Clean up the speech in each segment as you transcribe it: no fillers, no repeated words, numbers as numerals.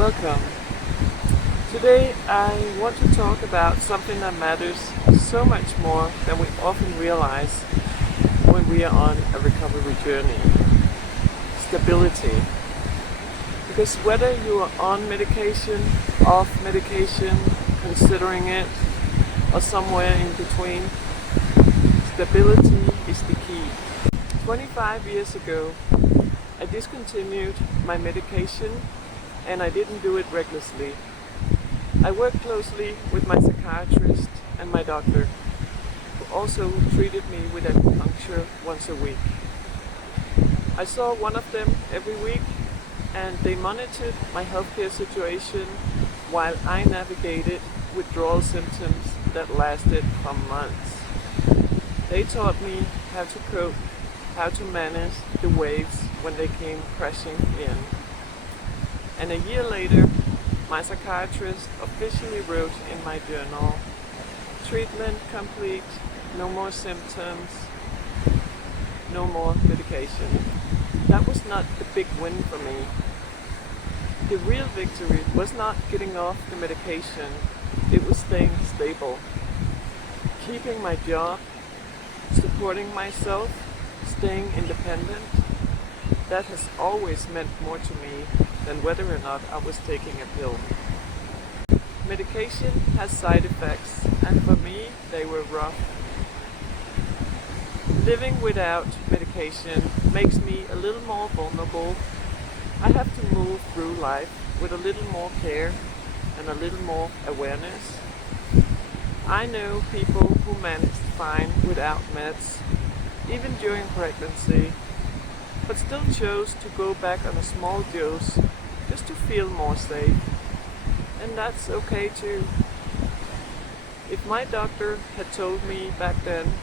Welcome. Today I want to talk about something that matters so much more than we often realize when we are on a recovery journey. Stability. Because whether you are on medication, off medication, considering it, or somewhere in between, stability is the key. 25 years ago, I discontinued my medication and I didn't do it recklessly. I worked closely with my psychiatrist and my doctor, who also treated me with acupuncture once a week. I saw one of them every week and they monitored my healthcare situation while I navigated withdrawal symptoms that lasted for months. They taught me how to cope, how to manage the waves when they came crashing in. And a year later, my psychiatrist officially wrote in my journal, "Treatment complete, no more symptoms, no more medication." That was not the big win for me. The real victory was not getting off the medication, it was staying stable, keeping my job, supporting myself, staying independent. That has always meant more to me than whether or not I was taking a pill. Medication has side effects, and for me they were rough. Living without medication makes me a little more vulnerable. I have to move through life with a little more care and a little more awareness. I know people who managed fine without meds, even during pregnancy, but still chose to go back on a small dose just to feel more safe. And that's okay too. If my doctor had told me back then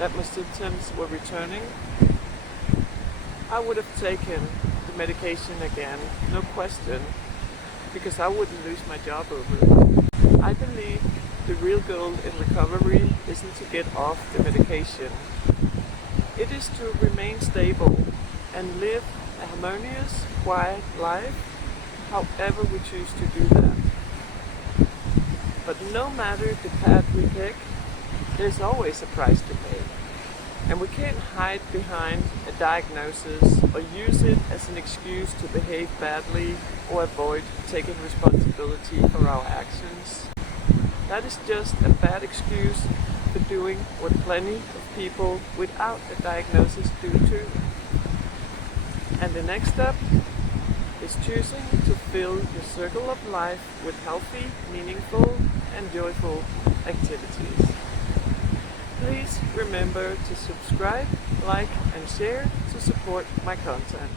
that my symptoms were returning, I would have taken the medication again, no question, because I wouldn't lose my job over it. I believe the real goal in recovery isn't to get off the medication. It is to remain stable and live a harmonious, quiet life, however we choose to do that. But no matter the path we pick, there's always a price to pay. And we can't hide behind a diagnosis or use it as an excuse to behave badly or avoid taking responsibility for our actions. That is just a bad excuse for doing what plenty of people without a diagnosis do too. And the next step is choosing to fill your circle of life with healthy, meaningful, and joyful activities. Please remember to subscribe, like, and share to support my content.